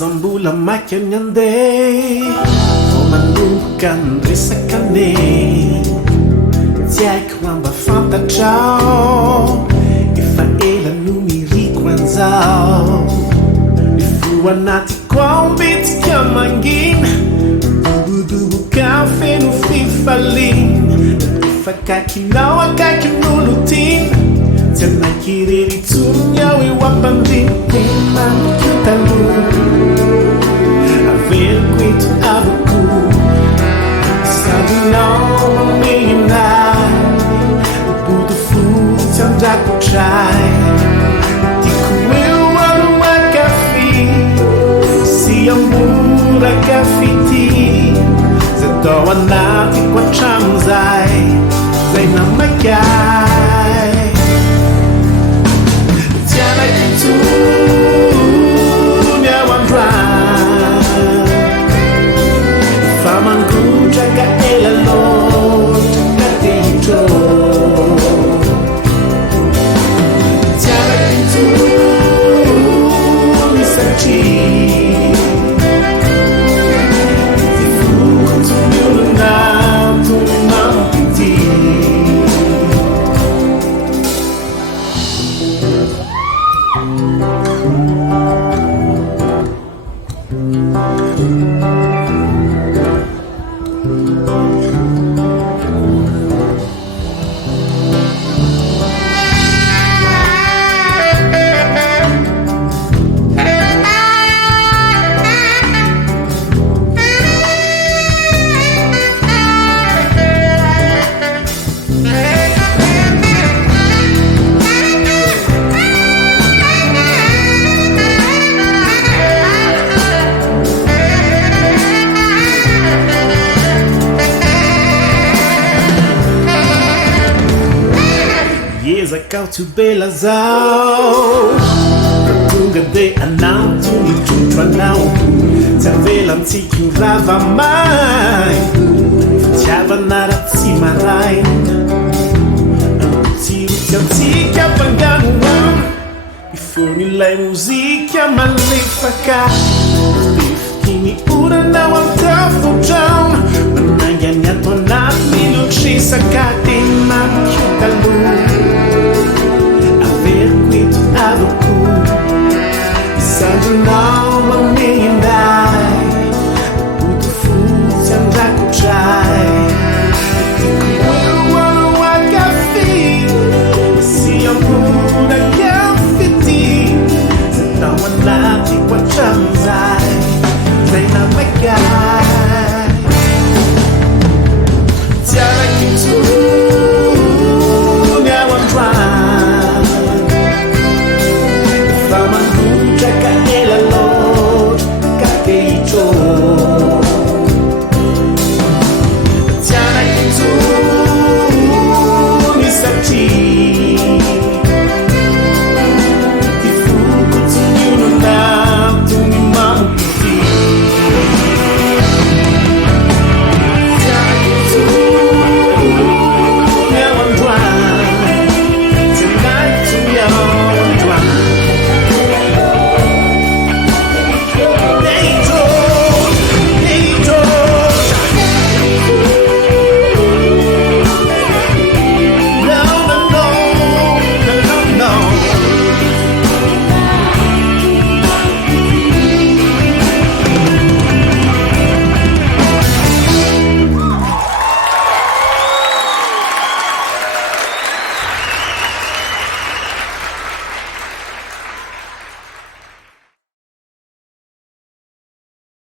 Zambula makianyande omanomboka nresakane tsy haiko mamba fantatrao efa ela no miriko anjao ifo anatiko ao mbetsika mangina dobodoboka feno fifalina efa kakinao akakin'olo tina tsy anaiky irery tsony ao eo ampandriny temaniko taloha avelo eto avoko sady nao menay bodo fotsy andrakotray tiako eo aloakafi sy amora kafity zay tao anatiko atramozay zay namakay Tsy Hanaiky intsony ao androany fa mangotraka ela loatra ka tehitro Tsy Hanaiky intsony satria ty fokotsony olonatony mampity Zakao tsy bela zao tonga de anatony trotro anao tsy avela antsika io rava mai fitiavana raha tsy maraina tsirotsy antsika mpanganona ifony ilay mozika malefaka befokiny oranao antafodraona manangany ato anatiny loatresaka tenanikio taloha